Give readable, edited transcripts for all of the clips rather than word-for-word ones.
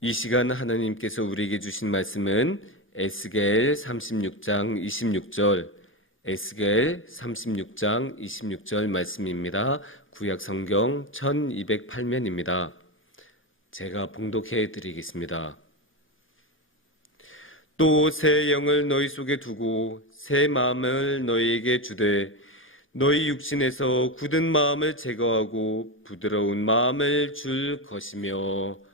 이 시간 하나님께서 우리에게 주신 말씀은 에스겔 36장 26절, 에스겔 36장 26절 말씀입니다. 구약 성경 1208면입니다. 제가 봉독해 드리겠습니다. 또 새 영을 너희 속에 두고 새 마음을 너희에게 주되 너희 육신에서 굳은 마음을 제거하고 부드러운 마음을 줄 것이며.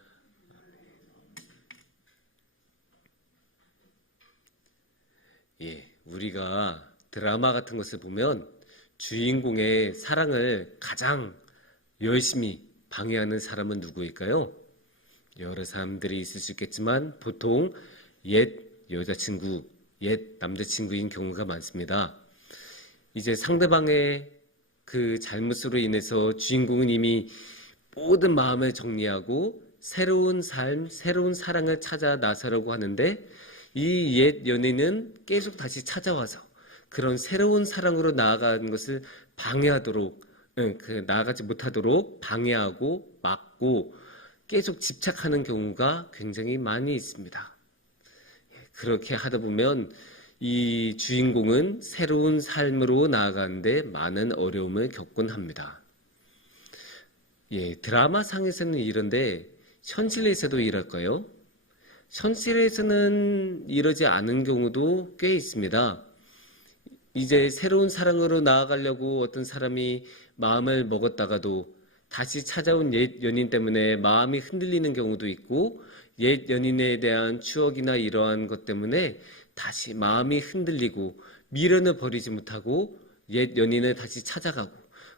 우리가 드라마 같은 것을 보면 주인공의 사랑을 가장 열심히 방해하는 사람은 누구일까요? 여러 사람들이 있을 수 있겠지만 보통 옛 여자친구, 옛 남자친구인 경우가 많습니다. 이제 상대방의 그 잘못으로 인해서 주인공은 이미 모든 마음을 정리하고 새로운 삶, 새로운 사랑을 찾아 나서려고 하는데 이 옛 연인은 계속 다시 찾아와서 그런 새로운 사랑으로 나아가는 것을 방해하도록, 나아가지 못하도록 방해하고 막고 계속 집착하는 경우가 굉장히 많이 있습니다. 그렇게 하다 보면 이 주인공은 새로운 삶으로 나아가는데 많은 어려움을 겪곤 합니다. 드라마상에서는 이런데 현실에서도 이럴까요? 현실에서는 이러지 않은 경우도 꽤 있습니다. 이제 새로운 사랑으로 나아가려고 어떤 사람이 마음을 먹었다가도 다시 찾아온 옛 연인 때문에 마음이 흔들리는 경우도 있고, 옛 연인에 대한 추억이나 이러한 것 때문에 다시 마음이 흔들리고 미련을 버리지 못하고 옛 연인을 다시 찾아가고,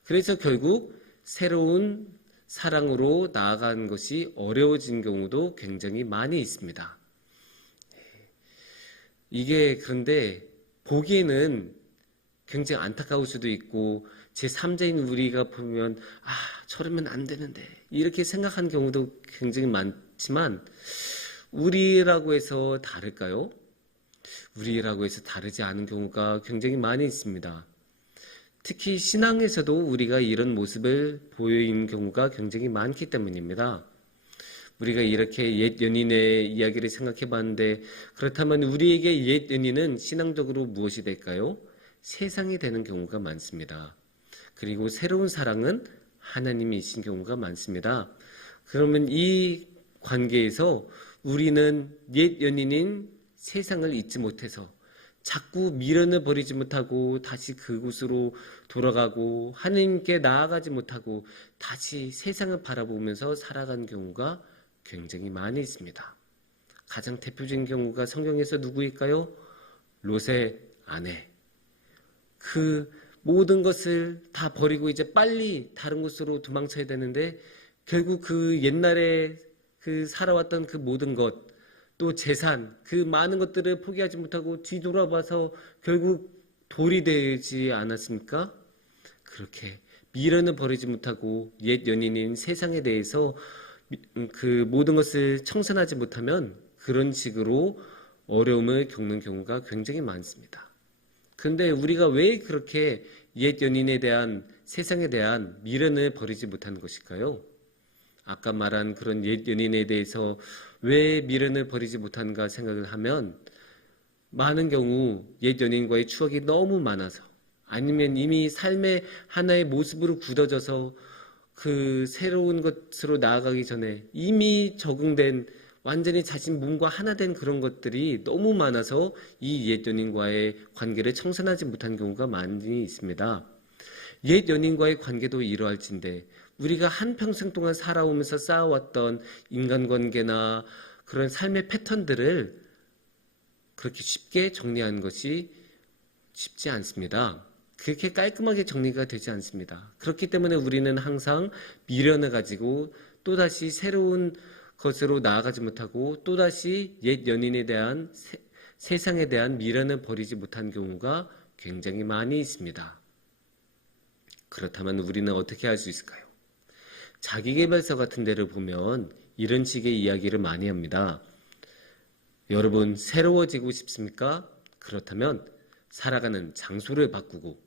그래서 결국 새로운 사랑으로 나아가는 것이 어려워진 경우도 굉장히 많이 있습니다. 이게 그런데 보기에는 굉장히 안타까울 수도 있고 제3자인 우리가 보면 저러면 안 되는데 이렇게 생각하는 경우도 굉장히 많지만 우리라고 해서 다를까요? 우리라고 해서 다르지 않은 경우가 굉장히 많이 있습니다. 특히 신앙에서도 우리가 이런 모습을 보이는 경우가 굉장히 많기 때문입니다. 우리가 이렇게 옛 연인의 이야기를 생각해 봤는데, 그렇다면 우리에게 옛 연인은 신앙적으로 무엇이 될까요? 세상이 되는 경우가 많습니다. 그리고 새로운 사랑은 하나님이신 경우가 많습니다. 그러면 이 관계에서 우리는 옛 연인인 세상을 잊지 못해서 자꾸 미련을 버리지 못하고 다시 그곳으로 돌아가고 하나님께 나아가지 못하고 다시 세상을 바라보면서 살아가는 경우가 굉장히 많이 있습니다. 가장 대표적인 경우가 성경에서 누구일까요? 롯의 아내. 그 모든 것을 다 버리고 이제 빨리 다른 곳으로 도망쳐야 되는데 결국 그 옛날에 그 살아왔던 그 모든 것, 또 재산, 그 많은 것들을 포기하지 못하고 뒤돌아봐서 결국 돌이 되지 않았습니까? 그렇게 미련을 버리지 못하고 옛 연인인 세상에 대해서 그 모든 것을 청산하지 못하면 그런 식으로 어려움을 겪는 경우가 굉장히 많습니다. 그런데 우리가 왜 그렇게 옛 연인에 대한, 세상에 대한 미련을 버리지 못하는 것일까요? 아까 말한 그런 옛 연인에 대해서 왜 미련을 버리지 못하는가 생각을 하면 많은 경우 옛 연인과의 추억이 너무 많아서, 아니면 이미 삶의 하나의 모습으로 굳어져서 그 새로운 것으로 나아가기 전에 이미 적응된, 완전히 자신 몸과 하나 된 그런 것들이 너무 많아서 이 옛 연인과의 관계를 청산하지 못한 경우가 많이 있습니다. 옛 연인과의 관계도 이러할진데 우리가 한평생 동안 살아오면서 쌓아왔던 인간관계나 그런 삶의 패턴들을 그렇게 쉽게 정리하는 것이 쉽지 않습니다. 그렇게 깔끔하게 정리가 되지 않습니다. 그렇기 때문에 우리는 항상 미련을 가지고 또다시 새로운 것으로 나아가지 못하고 또다시 옛 연인에 대한 세상에 대한 미련을 버리지 못한 경우가 굉장히 많이 있습니다. 그렇다면 우리는 어떻게 할 수 있을까요? 자기계발서 같은 데를 보면 이런 식의 이야기를 많이 합니다. 여러분, 새로워지고 싶습니까? 그렇다면 살아가는 장소를 바꾸고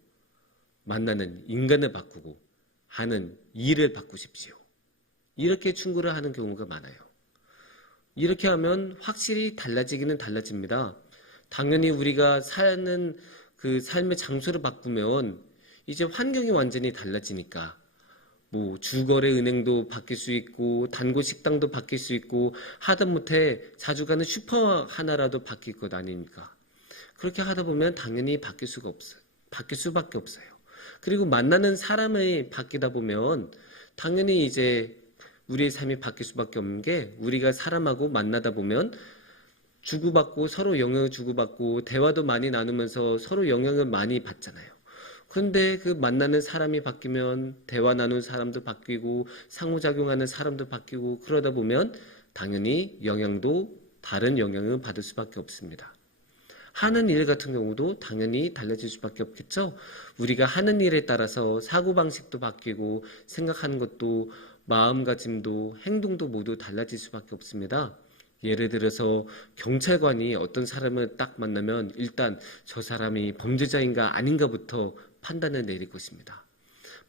만나는 인간을 바꾸고 하는 일을 바꾸십시오. 이렇게 충고를 하는 경우가 많아요. 이렇게 하면 확실히 달라지기는 달라집니다. 당연히 우리가 사는 그 삶의 장소를 바꾸면 이제 환경이 완전히 달라지니까 뭐 주거래 은행도 바뀔 수 있고 단골 식당도 바뀔 수 있고 하다못해 자주 가는 슈퍼 하나라도 바뀔 것 아닙니까? 그렇게 하다 보면 당연히 바뀔 수밖에 없어요. 그리고 만나는 사람이 바뀌다 보면 당연히 이제 우리의 삶이 바뀔 수밖에 없는 게 우리가 사람하고 만나다 보면 주고받고 서로 영향을 주고받고 대화도 많이 나누면서 서로 영향을 많이 받잖아요. 그런데 그 만나는 사람이 바뀌면 대화 나누는 사람도 바뀌고 상호작용하는 사람도 바뀌고 그러다 보면 당연히 다른 영향을 받을 수밖에 없습니다. 하는 일 같은 경우도 당연히 달라질 수밖에 없겠죠. 우리가 하는 일에 따라서 사고방식도 바뀌고 생각하는 것도 마음가짐도 행동도 모두 달라질 수밖에 없습니다. 예를 들어서 경찰관이 어떤 사람을 딱 만나면 일단 저 사람이 범죄자인가 아닌가부터 판단을 내릴 것입니다.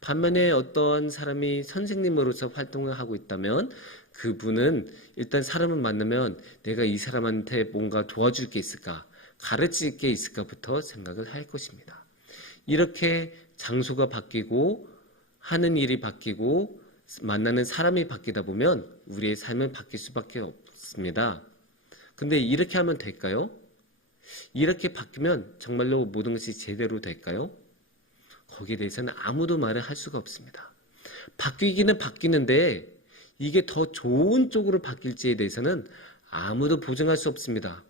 반면에 어떤 사람이 선생님으로서 활동을 하고 있다면 그분은 일단 사람을 만나면 내가 이 사람한테 뭔가 도와줄 게 있을까, 가르칠 게 있을까부터 생각을 할 것입니다. 이렇게 장소가 바뀌고 하는 일이 바뀌고 만나는 사람이 바뀌다 보면 우리의 삶은 바뀔 수밖에 없습니다. 근데 이렇게 하면 될까요? 이렇게 바뀌면 정말로 모든 것이 제대로 될까요? 거기에 대해서는 아무도 말을 할 수가 없습니다. 바뀌기는 바뀌는데 이게 더 좋은 쪽으로 바뀔지에 대해서는 아무도 보증할 수 없습니다.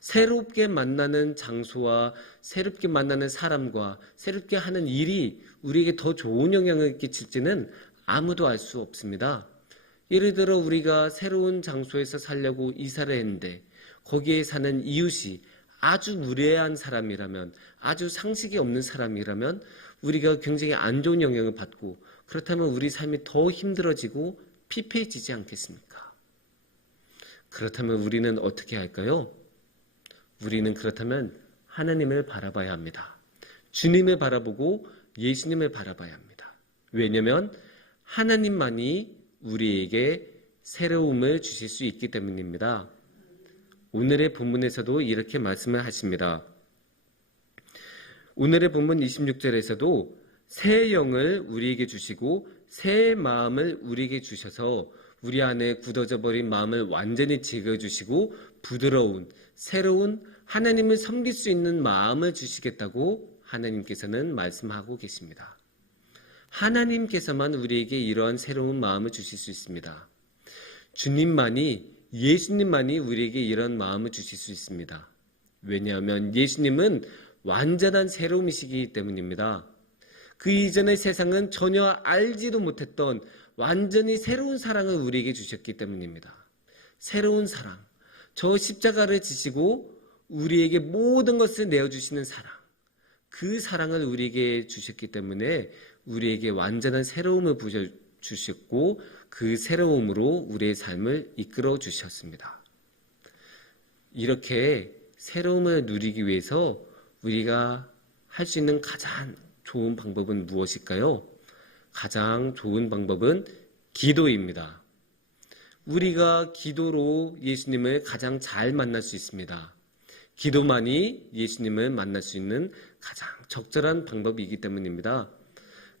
새롭게 만나는 장소와 새롭게 만나는 사람과 새롭게 하는 일이 우리에게 더 좋은 영향을 끼칠지는 아무도 알 수 없습니다. 예를 들어 우리가 새로운 장소에서 살려고 이사를 했는데 거기에 사는 이웃이 아주 무례한 사람이라면, 아주 상식이 없는 사람이라면 우리가 굉장히 안 좋은 영향을 받고 그렇다면 우리 삶이 더 힘들어지고 피폐해지지 않겠습니까? 그렇다면 우리는 어떻게 할까요? 우리는 그렇다면 하나님을 바라봐야 합니다. 주님을 바라보고 예수님을 바라봐야 합니다. 왜냐하면 하나님만이 우리에게 새로움을 주실 수 있기 때문입니다. 오늘의 본문에서도 이렇게 말씀을 하십니다. 오늘의 본문 26절에서도 새 영을 우리에게 주시고 새 마음을 우리에게 주셔서 우리 안에 굳어져 버린 마음을 완전히 제거해주시고 부드러운 새로운 하나님을 섬길 수 있는 마음을 주시겠다고 하나님께서는 말씀하고 계십니다. 하나님께서만 우리에게 이러한 새로운 마음을 주실 수 있습니다. 예수님만이 우리에게 이런 마음을 주실 수 있습니다. 왜냐하면 예수님은 완전한 새로움이시기 때문입니다. 그 이전의 세상은 전혀 알지도 못했던 완전히 새로운 사랑을 우리에게 주셨기 때문입니다. 새로운 사랑, 저 십자가를 지시고 우리에게 모든 것을 내어주시는 사랑, 그 사랑을 우리에게 주셨기 때문에 우리에게 완전한 새로움을 주셨고 그 새로움으로 우리의 삶을 이끌어 주셨습니다. 이렇게 새로움을 누리기 위해서 우리가 할 수 있는 가장 좋은 방법은 무엇일까요? 가장 좋은 방법은 기도입니다. 우리가 기도로 예수님을 가장 잘 만날 수 있습니다. 기도만이 예수님을 만날 수 있는 가장 적절한 방법이기 때문입니다.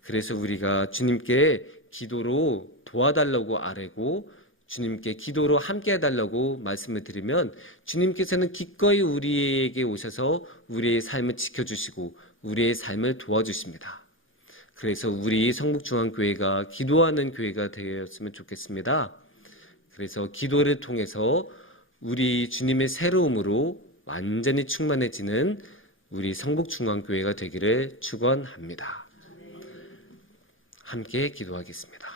그래서 우리가 주님께 기도로 도와달라고 아뢰고 주님께 기도로 함께 해달라고 말씀을 드리면 주님께서는 기꺼이 우리에게 오셔서 우리의 삶을 지켜주시고 우리의 삶을 도와주십니다. 그래서 우리 성북중앙교회가 기도하는 교회가 되었으면 좋겠습니다. 그래서 기도를 통해서 우리 주님의 새로움으로 완전히 충만해지는 우리 성북중앙교회가 되기를 축원합니다. 함께 기도하겠습니다.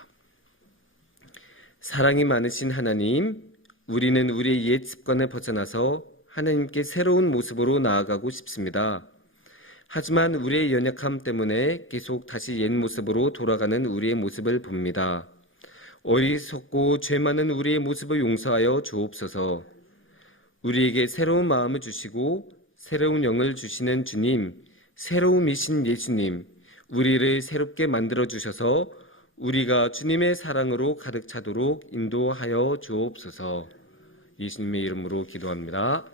사랑이 많으신 하나님, 우리는 우리의 옛 습관에 벗어나서 하나님께 새로운 모습으로 나아가고 싶습니다. 하지만 우리의 연약함 때문에 계속 다시 옛 모습으로 돌아가는 우리의 모습을 봅니다. 어리석고 죄 많은 우리의 모습을 용서하여 주옵소서. 우리에게 새로운 마음을 주시고 새로운 영을 주시는 주님, 새로움이신 예수님, 우리를 새롭게 만들어 주셔서 우리가 주님의 사랑으로 가득 차도록 인도하여 주옵소서. 예수님의 이름으로 기도합니다.